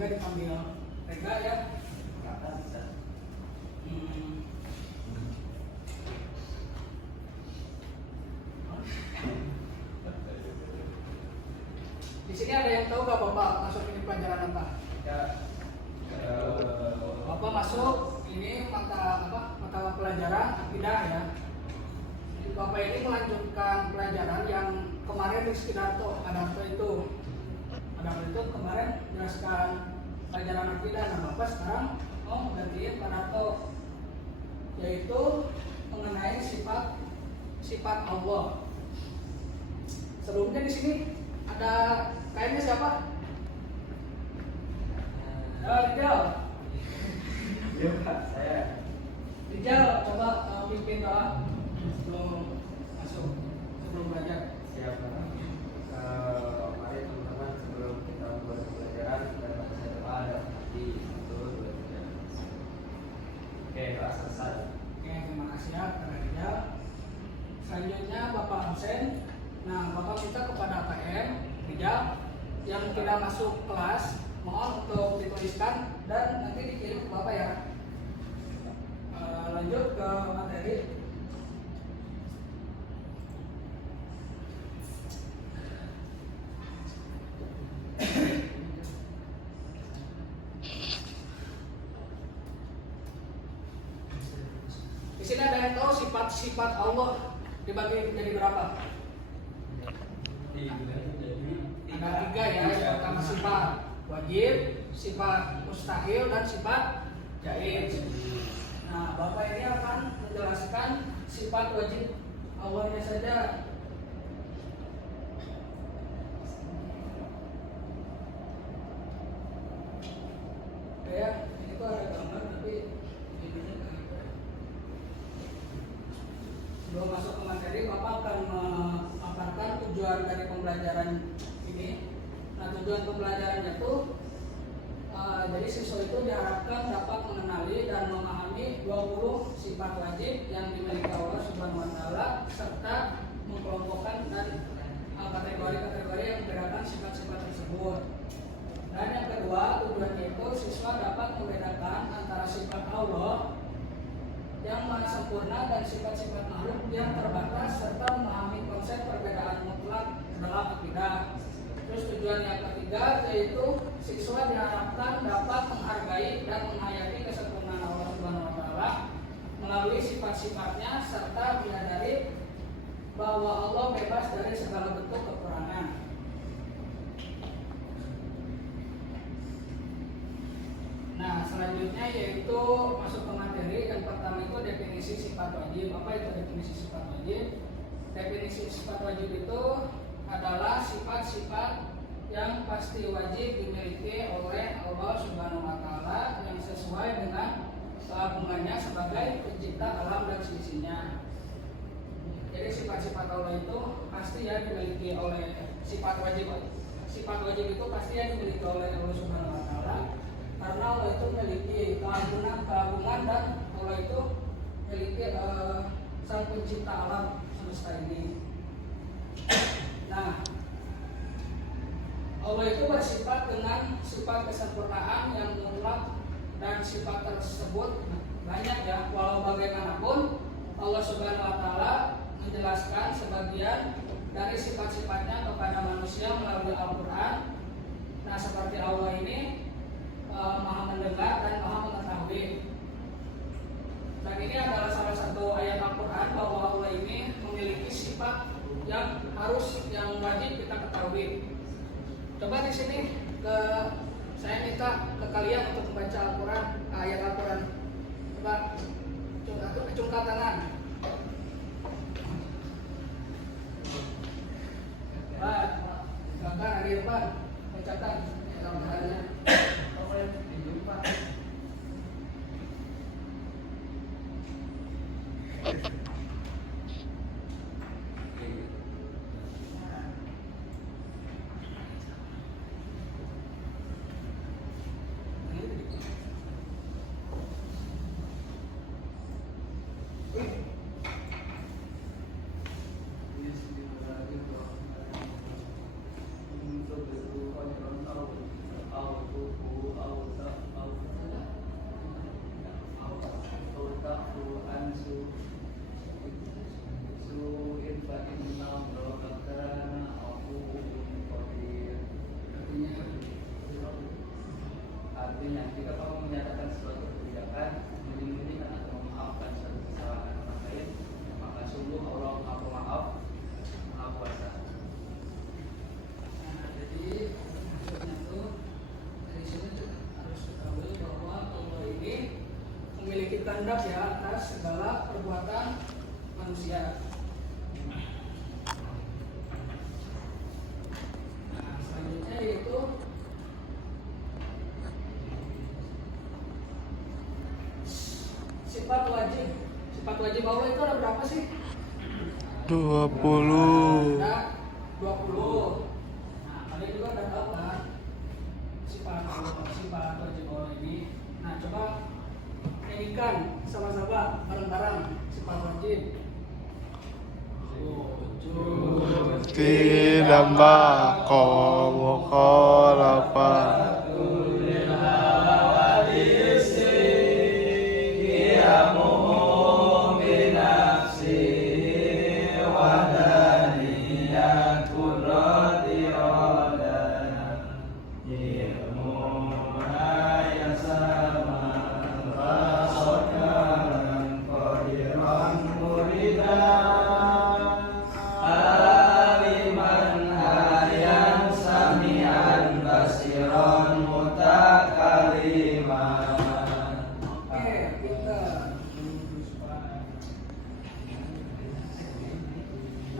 juga dipanggil Rega ya. Di sini ada yang tahu gak Bapak masuk ini pelajaran apa? Bapak masuk ini mata pelajaran akidah ya. Bapak ini melanjutkan pelajaran yang kemarin di Sidarto, Adarto itu kemarin jelaskan pelajaran akidah. Nah Bapak sekarang mau gantiin Adarto, yaitu mengenai sifat Allah. Sebelumnya di sini ada kayaknya siapa? Rijal. Iya Pak, saya. Rijal, coba pimpin doa sebelum masuk, sebelum belajar. Siapa? Mari teman-teman sebelum kita mulai pelajaran kita baca doa dan hati untuk belajar. Oke, doa selesai. Oke, terima kasih ya Kak Rijal. Selanjutnya Bapak Husen. Nah, Bapak minta kepada KM Rijal yang tidak masuk kelas, mohon untuk dituliskan dan nanti dikirim ke Bapak ya. Lanjut ke materi. Di sini ada yang tahu sifat-sifat Allah dibagi menjadi berapa? Ada 3 ya. Yang pertama sifat wajib, sifat mustahil, dan sifat jaiz. Nah, Bapak ini akan menjelaskan sifat wajib Allahnya saja. Kayak ini tuh ada gambar tapi ininya nggak ada. Sebelum masuk ke materi, Bapak akan memaparkan tujuan dari pembelajaran ini. Nah, tujuan pembelajarannya tuh jadi siswa itu diharapkan dapat mengenali dan memahami 20 sifat wajib yang dimiliki Allah Subhanahu wa taala serta mengelompokkan dan kategori-kategori yang membedakan sifat-sifat tersebut. Dan yang kedua, tujuannya itu siswa dapat membedakan antara sifat Allah yang maha sempurna dan sifat-sifat makhluk yang terbatas serta memahami konsep perbedaan mutlak dalam akidah. Terus tujuan yang ketiga yaitu siswa diharapkan dapat menghargai dan menghayati kesempurnaan Allah Subhanahu wa taala melalui sifat-sifatnya serta menyadari bahwa Allah bebas dari segala bentuk kekurangan. Nah, selanjutnya yaitu masuk ke materi. Yang pertama itu definisi sifat wajib. Apa itu definisi sifat wajib? Definisi sifat wajib itu adalah sifat-sifat yang pasti wajib dimiliki oleh Allah Subhanahu wa taala yang sesuai dengan keagungannya sebagai pencipta alam dan seisinya. Jadi sifat-sifat Allah itu pasti ya dimiliki oleh sifat wajib. Sifat wajib itu pasti ya dimiliki oleh Allah Subhanahu wa taala karena Allah itu memiliki keagungan dan Allah itu memiliki sang pencipta alam semesta ini. Nah, Allah itu bersifat dengan sifat kesempurnaan yang mutlak dan sifat tersebut banyak ya. Walau bagaimanapun Allah Subhanahu wa taala menjelaskan sebagian dari sifat-sifatnya kepada manusia melalui Al-Qur'an. Nah, seperti Allah ini Maha mendengar dan Maha mengetahui. Dan ini adalah salah satu ayat Al-Qur'an bahwa Allah ini memiliki sifat yang wajib kita ketahui. Coba di sini saya minta ke kalian untuk membaca Al-Qur'an, ayat Al-Qur'an. Coba acungkan tangan. Pak, silakan hadir Pak, bacakan Al-Qur'annya. Apa yang dijumpa? Artinya, jika kamu menyatakan suatu kebijakan, menyembunyikan atau memaafkan suatu kesalahan orang lain, maka sungguh Allah Maha Pemaaf, Maha Kuasa. Nah, jadi maksudnya tuh dari sini harus ketahui bahwa Allah ini memiliki kehendak ya atas segala perbuatan manusia. Nah, selanjutnya yaitu sifat wajib. Sifat wajib Allah itu ada berapa sih? 20. Ada 20. Nah, kalian juga udah tahu kan sifat wajib Allah ini. Nah, coba nyanyikan sama-sama bareng-bareng sifat wajib. Tidak makom mukhalafah.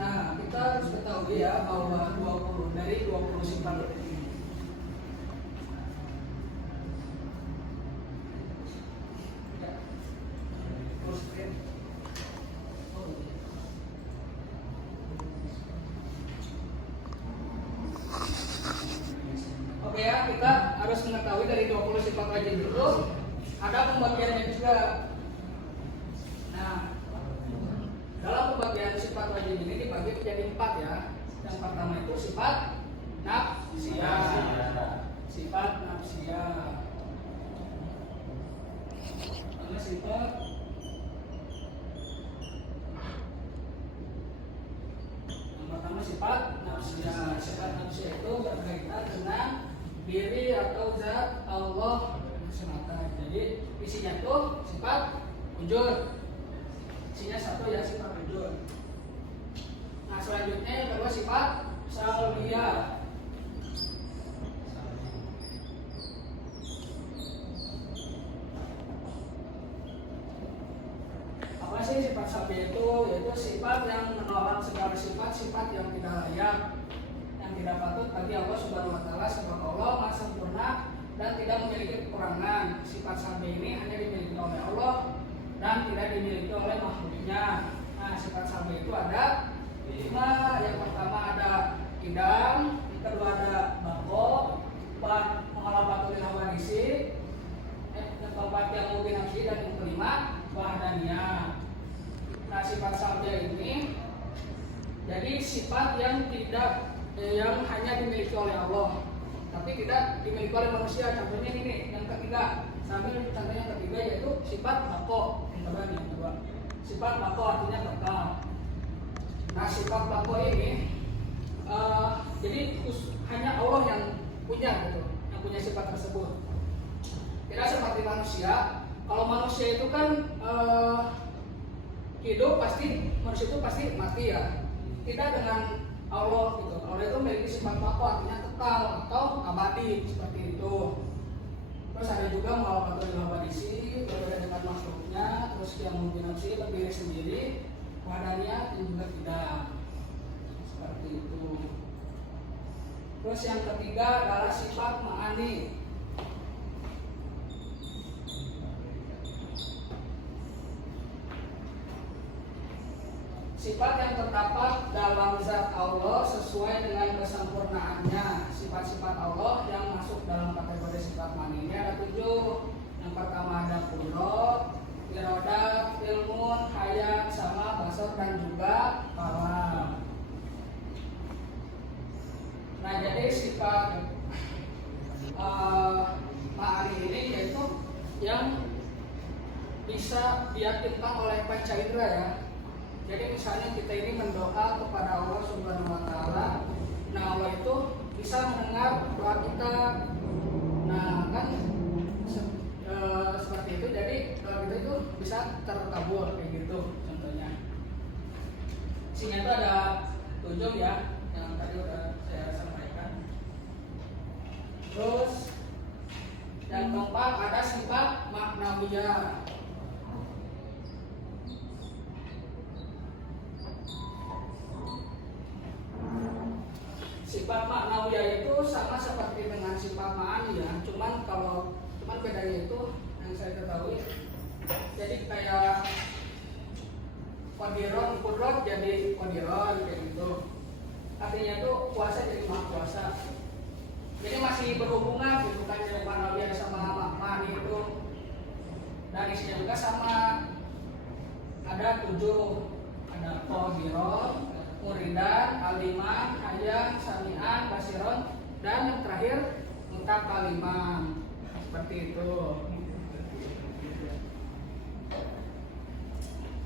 Nah, kita harus ketahui ya bahwa 20 dari 20 sifat ini. Ya. Terus Oke ya, kita harus mengetahui dari 20 sifat wajib itu ada pembagiannya juga. Nah, dalam pembagian sifat wajib ini dibagi menjadi 4 ya. Yang pertama itu sifat nafsiyah. Sifat nafsiyah. Ada sifat yang pertama sifat nafsiyah. Sifat nafsiyah itu berkaitan dengan diri atau zat Allah semata. Jadi isinya tuh sifat wujud. Isinya satu ya sifat wujud. Nah selanjutnya yang kedua sifat salbiyah. Apa sih sifat salbiyah itu? Yaitu sifat yang menolak segala sifat-sifat yang tidak layak, yang tidak patut bagi Allah Subhanahu Wa Taala sebab Allah Maha Sempurna dan tidak memiliki kekurangan. Sifat salbiyah ini hanya dimiliki oleh Allah dan tidak dimiliki oleh makhluknya. Nah, sifat salbiyah itu ada 5. Yang pertama ada idam, yang kedua ada bako, penghalafatul hawadisi, yang keempat yang mubinasi, dan yang kelima wahdaniyah. Nah, sifat salbiyah ini jadi sifat yang hanya dimiliki oleh Allah, tapi tidak dimiliki oleh manusia. Contohnya ini yang ketiga. Sambil contoh yang ketiga yaitu sifat bako. Yang kedua sifat bako artinya kekal. Nah sifat bako ini jadi hanya Allah yang punya gitu, yang punya sifat tersebut. Tidak seperti manusia. Kalau manusia itu kan hidup pasti, manusia itu pasti mati ya. Tidak dengan Allah gitu. Allah itu memiliki sifat bako artinya kekal atau abadi seperti itu. Terus ada juga malaikatul hawadisi, berbeda dengan makhluknya. Terus yang mungkin nafsi berdiri sendiri, wadannya dan juga tidak seperti itu. Terus yang ketiga adalah sifat ma'ani. Sifat yang terdapat dalam zat Allah sesuai dengan kesempurnaannya. Sifat-sifat Allah yang masuk dalam kategori sifat ma'ani ini ada 7. Yang pertama ada qudrat, iradat, ilmun, hayat, sama, basar, dan juga kalam. Nah jadi sifat ma'ani ini yaitu yang bisa diyakinkan oleh panca indera ya. Jadi misalnya kita ini mendoa kepada Allah Subhanahu Wa Taala, nah Allah itu bisa mendengar doa kita. Nah kan bisa terkabul kayak gitu contohnya. Isinya itu ada 7 ya, yang tadi udah saya sampaikan. Terus yang keempat ada sifat maknawiyah. Sifat maknawiyah itu sama seperti dengan sifat ma'ani ya, cuman bedanya itu yang saya ketahui, jadi kayak qadiron qudrat jadi qadiron kayak gitu. Artinya itu kuasa jadi maha kuasa. Jadi masih berhubungan gitu kan, yang maknawiyah sama ma'ani itu. Dan isinya juga sama, ada 7, ada qadiron, muridan, aliman, hayyan, sami'an, basiron, dan yang terakhir mutakaliman. Seperti itu.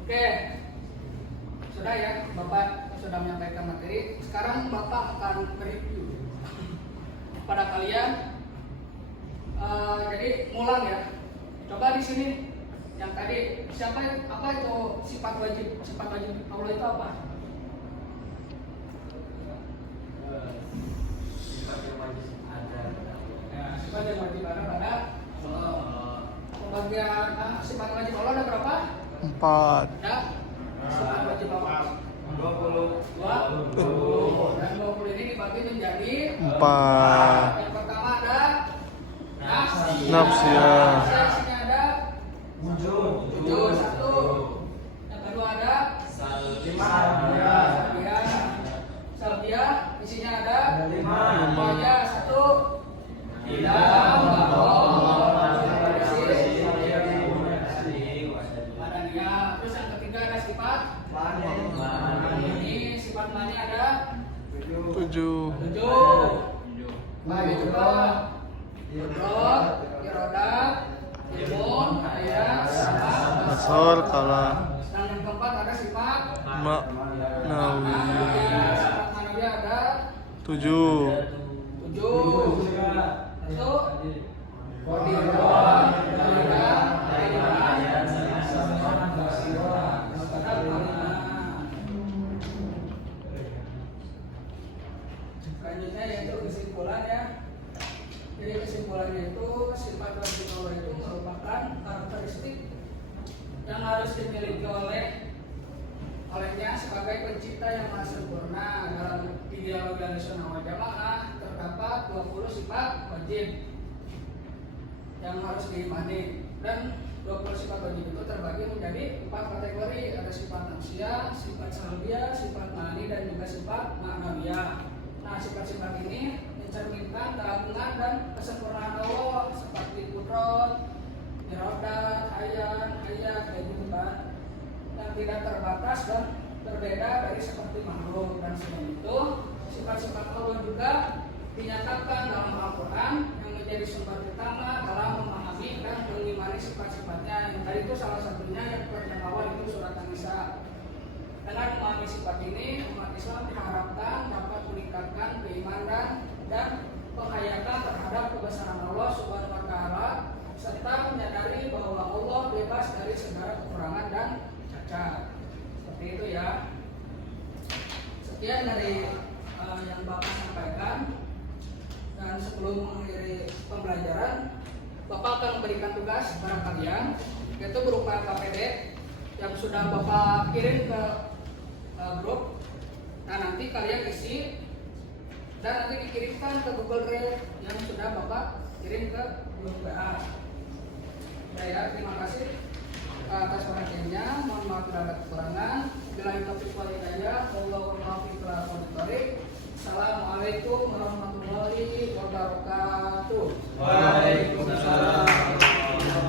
Oke, sudah ya, Bapak sudah menyampaikan materi. Sekarang Bapak akan mereview pada kalian. Jadi ngulang ya. Coba di sini yang tadi apa itu sifat wajib? Sifat wajib Allah itu apa? Sifat yang wajib ada pada Allah. Ya, sifat yang wajib ada pada Allah. Pembagian sifat wajib Allah ada berapa? 4. Ada sifat wajib Allah 20. dan 20 ini dibagi menjadi 4. Yang pertama ada Nafsiyah. Isinya ada 7, 1. Yang kedua ada Salbiah. Isinya ada 5. Ya, 1. Madaniyah. Terus yang ketiga ada sifat ini sifat mani ada 7. 7. Baik juga Qudrat, iradat, ilmun, hayat, sabar, Basar, kalam. Dan yang keempat ada sifat Maknawiyah. Sifat manawiyah ada 7. 7. Itu qadiron, muridan, aliman, selanjutnya yaitu kesimpulan ya. Jadi kesimpulannya itu sifat wajib Allah itu merupakan karakteristik yang harus dimiliki olehnya sebagai pencipta yang maha sempurna. Dalam ideologi Ahlussunnah wal Jamaah terdapat 20 sifat wajib yang harus diimani, dan 20 sifat wajib itu terbagi menjadi 4 kategori. Ada sifat nafsiyah, sifat salbiyah, sifat ma'ani, dan juga sifat ma'nawiyah. Nah, sifat-sifat ini mencerminkan keagungan dan kesempurnaan Allah seperti qudrat, iradat, hayyan, hayat, kayak gitu kan, yang tidak terbatas dan berbeda dari seperti makhluk. Dan selain itu, sifat-sifat Allah juga dinyatakan dalam Al-Quran yang menjadi sumber utama dalam memahami dan mengimani sifat-sifatnya. Yang tadi itu salah satunya yang awal itu surat An-Nisa. Dengan memahami sifat ini, umat Islam diharapkan dapat meningkatkan keimanan dan penghayatan terhadap kebesaran Allah Subhanahu wa Ta'ala, serta menyadari bahwa Allah bebas dari segala kekurangan dan cacat. Seperti itu ya. Sekian dari yang Bapak sampaikan. Dan sebelum mengakhiri pembelajaran, Bapak akan memberikan tugas kepada kalian, yaitu berupa KPD yang sudah Bapak kirim ke grup. Nah, nanti kalian isi dan nanti dikirimkan ke Google Drive yang sudah Bapak kirim ke grup WA. Ya, terima kasih atas perhatiannya. Mohon maaf bila ada kekurangan. Bila itu wal hidayah, wallahu muwaffiq ila aqwamit thoriq. Assalamualaikum warahmatullahi wabarakatuh.